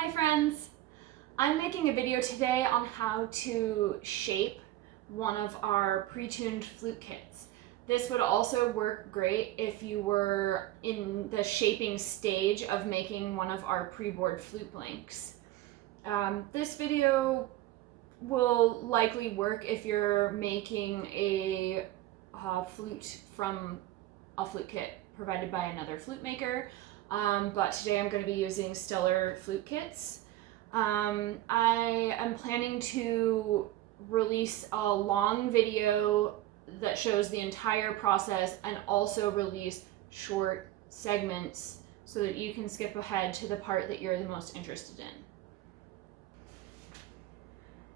Hi friends! I'm making a video today on how to shape one of our pre-tuned flute kits. This would also work great if you were in the shaping stage of making one of our pre-board flute blanks. This video will likely work if you're making a flute from a flute kit provided by another flute maker. But today I'm going to be using Stellar flute kits. I am planning to release a long video that shows the entire process and also release short segments so that you can skip ahead to the part that you're the most interested in.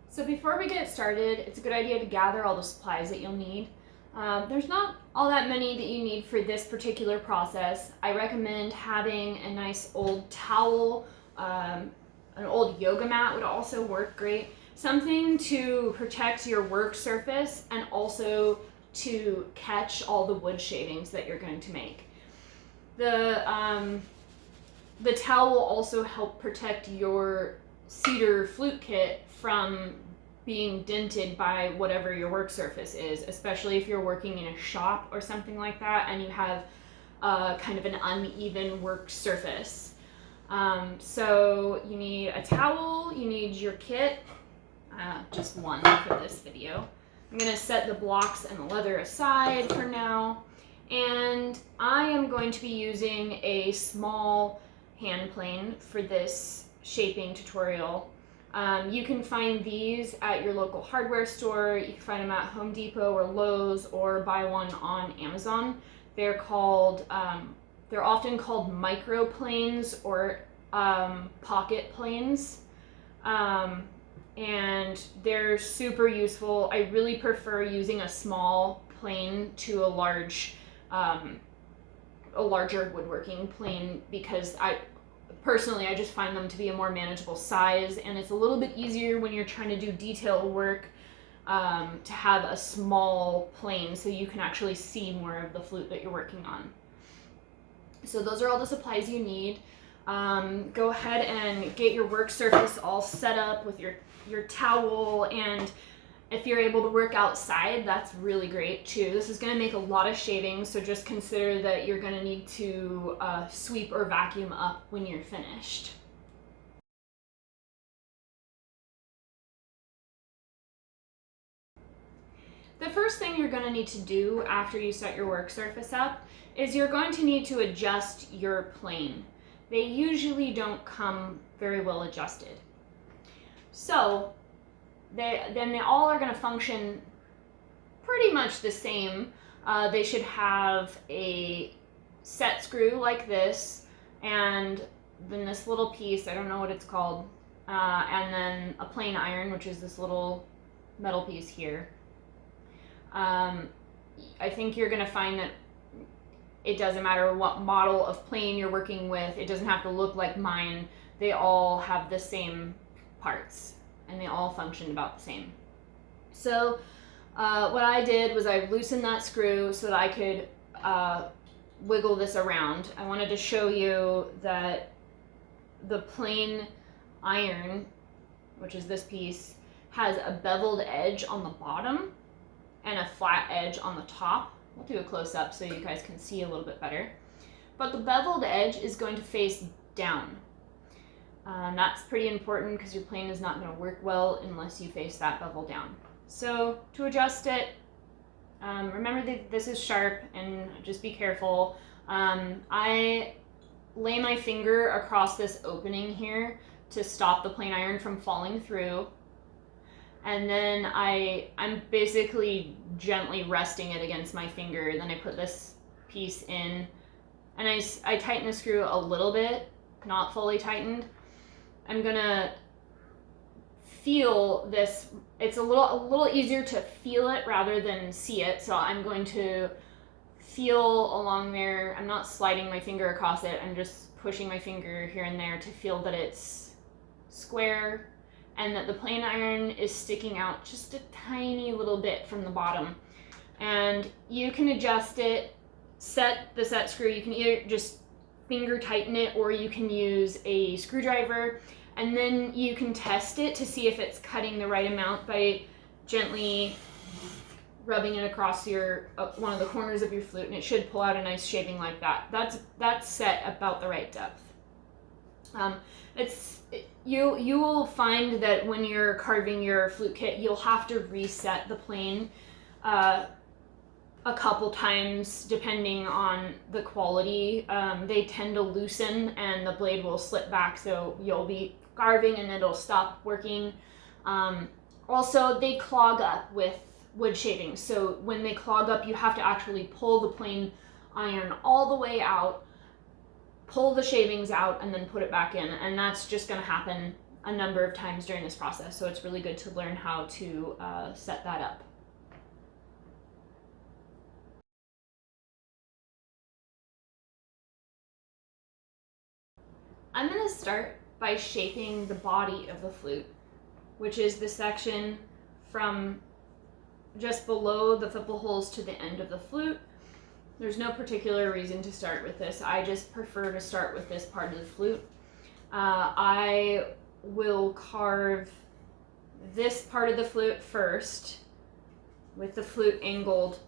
So before we get started, it's a good idea to gather all the supplies that you'll need. There's not all that many that you need for this particular process. I recommend having a nice old towel, an old yoga mat would also work great. Something to protect your work surface and also to catch all the wood shavings that you're going to make. The towel will also help protect your cedar flute kit from being dented by whatever your work surface is, especially if you're working in a shop or something like that and you have kind of an uneven work surface. So you need a towel, you need your kit, just one for this video. I'm going to set the blocks and the leather aside for now, and I am going to be using a small hand plane for this shaping tutorial. You can find these at your local hardware store. You can find them at Home Depot or Lowe's, or buy one on Amazon. They're often called micro planes or pocket planes, and they're super useful. I really prefer using a small plane to a larger woodworking plane because I just find them to be a more manageable size, and it's a little bit easier when you're trying to do detail work to have a small plane so you can actually see more of the flute that you're working on. So those are all the supplies you need. Go ahead and get your work surface all set up with your towel, and if you're able to work outside, that's really great too. This is going to make a lot of shavings, so just consider that you're going to need to sweep or vacuum up when you're finished. The first thing you're going to need to do after you set your work surface up is you're going to need to adjust your plane. They usually don't come very well adjusted. So they all are going to function pretty much the same. They should have a set screw like this, and then this little piece, I don't know what it's called, and then a plain iron, which is this little metal piece here. I think you're going to find that it doesn't matter what model of plane you're working with. It doesn't have to look like mine. They all have the same parts and they all function about the same. So what I did was I loosened that screw so that I could wiggle this around. I wanted to show you that the plain iron, which is this piece, has a beveled edge on the bottom and a flat edge on the top. We'll do a close-up so you guys can see a little bit better. But the beveled edge is going to face down. That's pretty important because your plane is not going to work well unless you face that bevel down. So to adjust it, remember that this is sharp and just be careful. I lay my finger across this opening here to stop the plain iron from falling through. And then I'm basically gently resting it against my finger. Then I put this piece in, and I tighten the screw a little bit, not fully tightened. I'm gonna feel this. It's a little easier to feel it rather than see it. So I'm going to feel along there. I'm not sliding my finger across it. I'm just pushing my finger here and there to feel that it's square, and that the plain iron is sticking out just a tiny little bit from the bottom. And you can adjust it, set screw. You can either just finger tighten it, or you can use a screwdriver. And then you can test it to see if it's cutting the right amount by gently rubbing it across your one of the corners of your flute, and it should pull out a nice shaving like that. That's set about the right depth. You will find that when you're carving your flute kit, you'll have to reset the plane a couple times depending on the quality. They tend to loosen and the blade will slip back, so you'll be carving and it'll stop working. Also, they clog up with wood shavings, so when they clog up, you have to actually pull the plane iron all the way out, pull the shavings out, and then put it back in, and that's just going to happen a number of times during this process, so it's really good to learn how to set that up. I'm going to start by shaping the body of the flute, which is the section from just below the thimble holes to the end of the flute. There's no particular reason to start with this. I just prefer to start with this part of the flute. I will carve this part of the flute first with the flute angled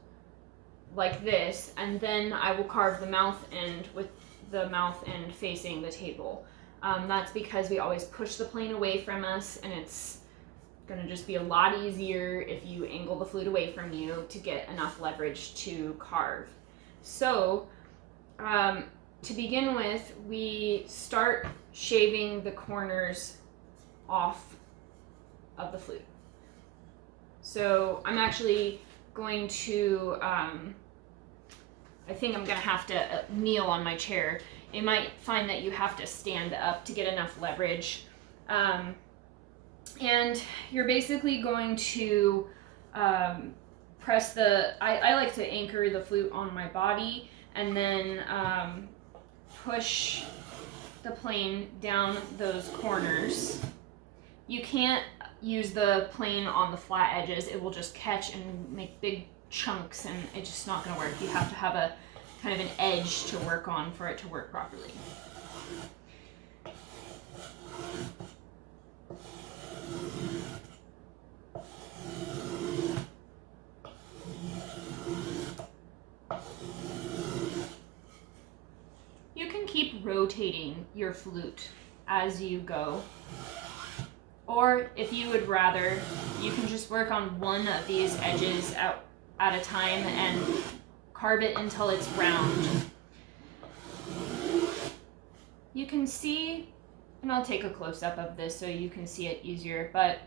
like this, and then I will carve the mouth end with the mouth end facing the table. That's because we always push the plane away from us, and it's going to just be a lot easier if you angle the flute away from you to get enough leverage to carve. So to begin with, we start shaving the corners off of the flute. So I'm actually going to, I think I'm going to have to kneel on my chair. You might find that you have to stand up to get enough leverage. And you're basically going to press the, I like to anchor the flute on my body and then push the plane down those corners. You can't use the plane on the flat edges. It will just catch and make big chunks, and it's just not going to work. You have to have a kind of an edge to work on for it to work properly. You can keep rotating your flute as you go. Or if you would rather, you can just work on one of these edges at a time and carve it until it's round. You can see, and I'll take a close-up of this so you can see it easier, but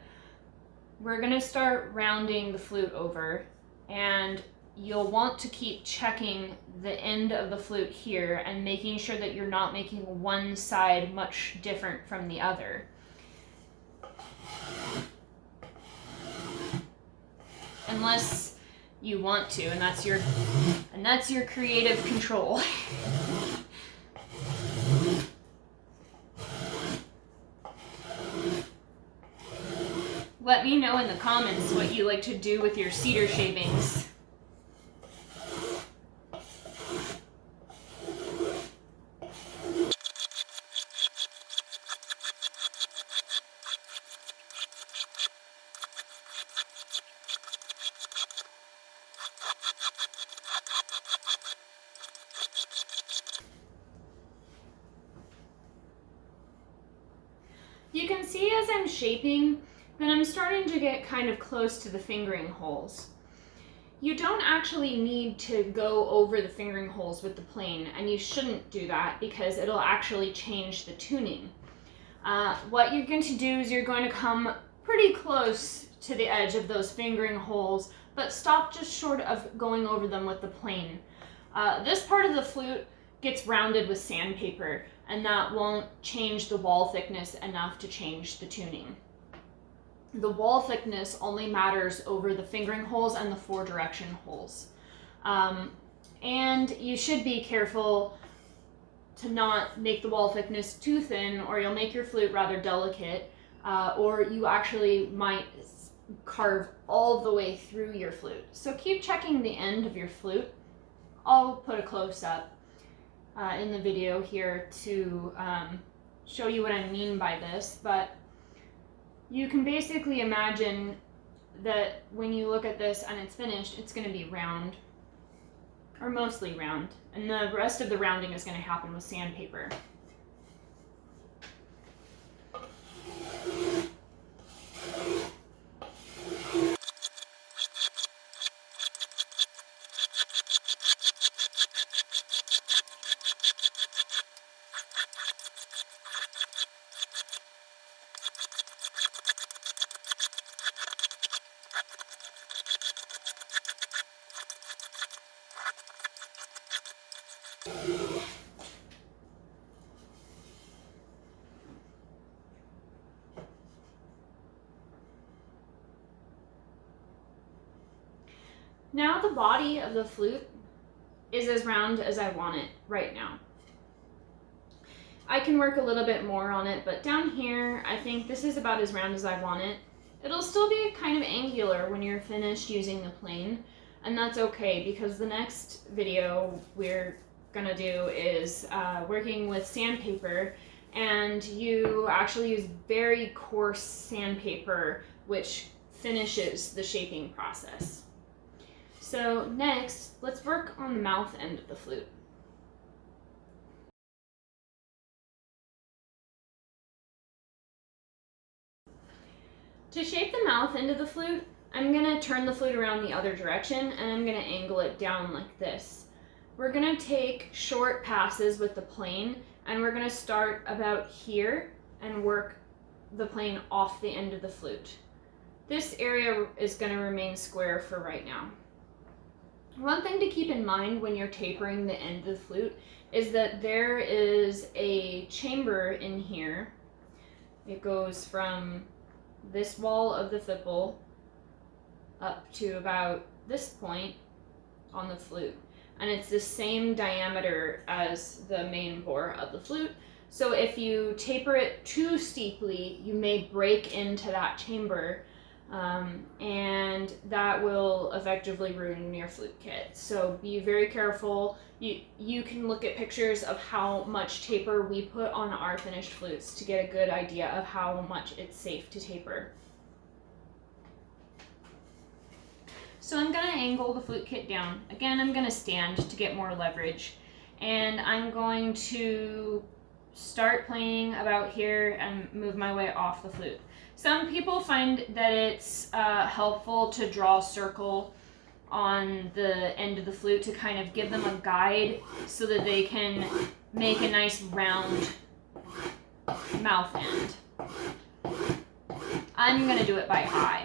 we're going to start rounding the flute over, and you'll want to keep checking the end of the flute here and making sure that you're not making one side much different from the other. Unless you want to, and that's your creative control. Let me know in the comments what you like to do with your cedar shavings. You can see as I'm shaping that I'm starting to get kind of close to the fingering holes. You don't actually need to go over the fingering holes with the plane, and you shouldn't do that because it'll actually change the tuning. What you're going to do is you're going to come pretty close to the edge of those fingering holes, but stop just short of going over them with the plane. This part of the flute gets rounded with sandpaper, and that won't change the wall thickness enough to change the tuning. The wall thickness only matters over the fingering holes and the four direction holes. And you should be careful to not make the wall thickness too thin, or you'll make your flute rather delicate, or you actually might carve all the way through your flute. So keep checking the end of your flute. I'll put a close-up in the video here to show you what I mean by this, but you can basically imagine that when you look at this and it's finished, it's going to be round, or mostly round, and the rest of the rounding is going to happen with sandpaper. Now the body of the flute is as round as I want it right now. I can work a little bit more on it, but down here, I think this is about as round as I want it. It'll still be kind of angular when you're finished using the plane, and that's okay because the next video we're gonna do is working with sandpaper, and you actually use very coarse sandpaper, which finishes the shaping process. So next, let's work on the mouth end of the flute. To shape the mouth end of the flute, I'm going to turn the flute around the other direction and I'm going to angle it down like this. We're going to take short passes with the plane and we're going to start about here and work the plane off the end of the flute. This area is going to remain square for right now. One thing to keep in mind when you're tapering the end of the flute is that there is a chamber in here. It goes from this wall of the fipple up to about this point on the flute. And it's the same diameter as the main bore of the flute. So if you taper it too steeply, you may break into that chamber, and that will effectively ruin your flute kit. So be very careful. You can look at pictures of how much taper we put on our finished flutes to get a good idea of how much it's safe to taper. So I'm going to angle the flute kit down. Again, I'm going to stand to get more leverage, and I'm going to start playing about here and move my way off the flute. Some people find that it's helpful to draw a circle on the end of the flute to kind of give them a guide so that they can make a nice round mouth end. I'm going to do it by eye.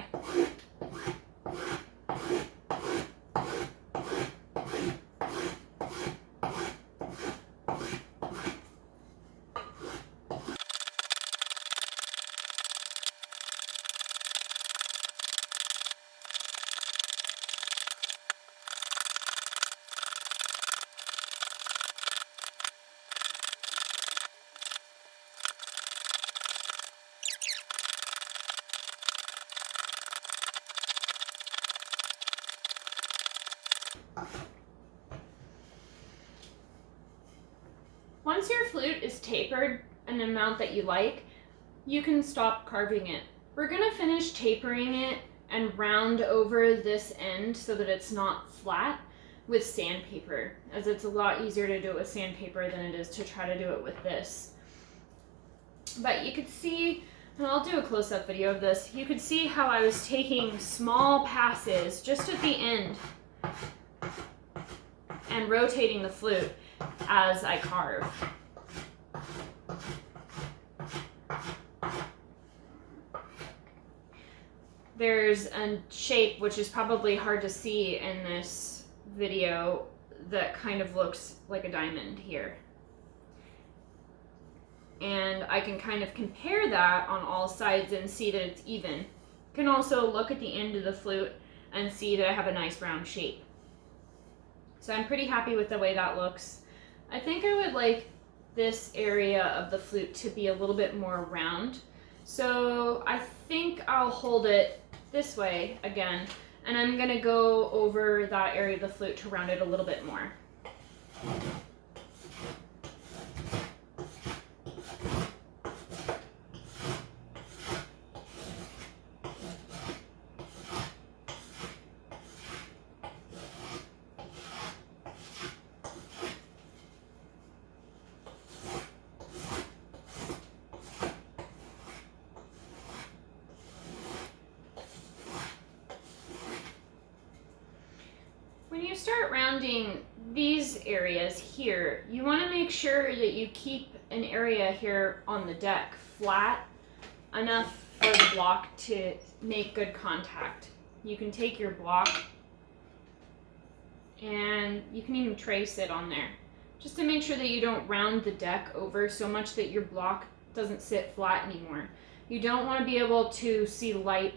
Once your flute is tapered an amount that you like, you can stop carving it. We're going to finish tapering it and round over this end so that it's not flat with sandpaper, as it's a lot easier to do it with sandpaper than it is to try to do it with this. But you could see, and I'll do a close-up video of this, you could see how I was taking small passes just at the end and rotating the flute as I carve. There's a shape which is probably hard to see in this video that kind of looks like a diamond here. And I can kind of compare that on all sides and see that it's even. You can also look at the end of the flute and see that I have a nice round shape. So I'm pretty happy with the way that looks. I think I would like this area of the flute to be a little bit more round. So I think I'll hold it this way again, and I'm gonna go over that area of the flute to round it a little bit more. you start rounding these areas here, you want to make sure that you keep an area here on the deck flat enough for the block to make good contact. You can take your block and you can even trace it on there, just to make sure that you don't round the deck over so much that your block doesn't sit flat anymore. You don't want to be able to see light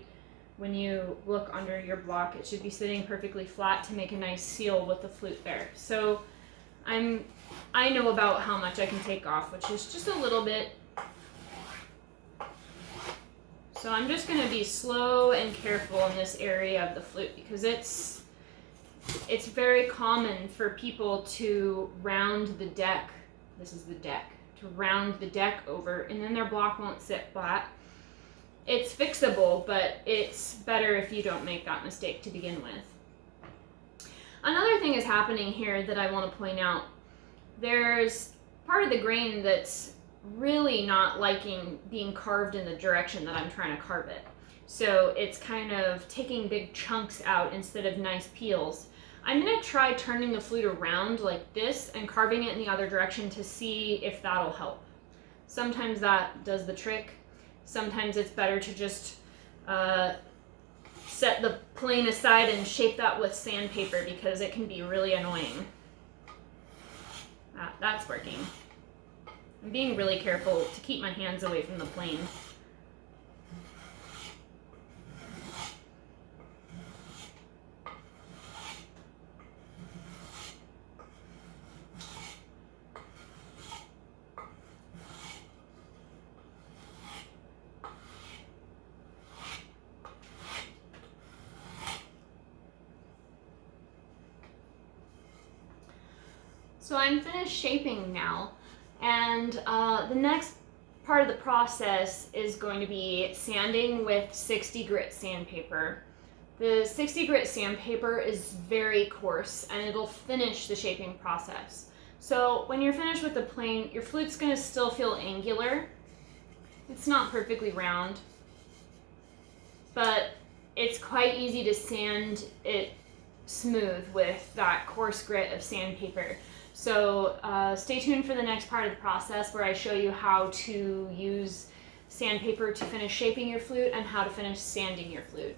when you look under your block. It should be sitting perfectly flat to make a nice seal with the flute there. So I know about how much I can take off, which is just a little bit. So I'm just going to be slow and careful in this area of the flute, because it's very common for people to round the deck. This is the deck. To round the deck over, and then their block won't sit flat. It's fixable, but it's better if you don't make that mistake to begin with. Another thing is happening here that I want to point out. There's part of the grain that's really not liking being carved in the direction that I'm trying to carve it. So it's kind of taking big chunks out instead of nice peels. I'm going to try turning the flute around like this and carving it in the other direction to see if that'll help. Sometimes that does the trick. Sometimes it's better to just set the plane aside and shape that with sandpaper, because it can be really annoying. That's working. I'm being really careful to keep my hands away from the plane. So I'm finished shaping now, and the next part of the process is going to be sanding with 60 grit sandpaper. The 60 grit sandpaper is very coarse, and it'll finish the shaping process. So when you're finished with the plane, your flute's going to still feel angular. It's not perfectly round, but it's quite easy to sand it smooth with that coarse grit of sandpaper. So stay tuned for the next part of the process, where I show you how to use sandpaper to finish shaping your flute and how to finish sanding your flute.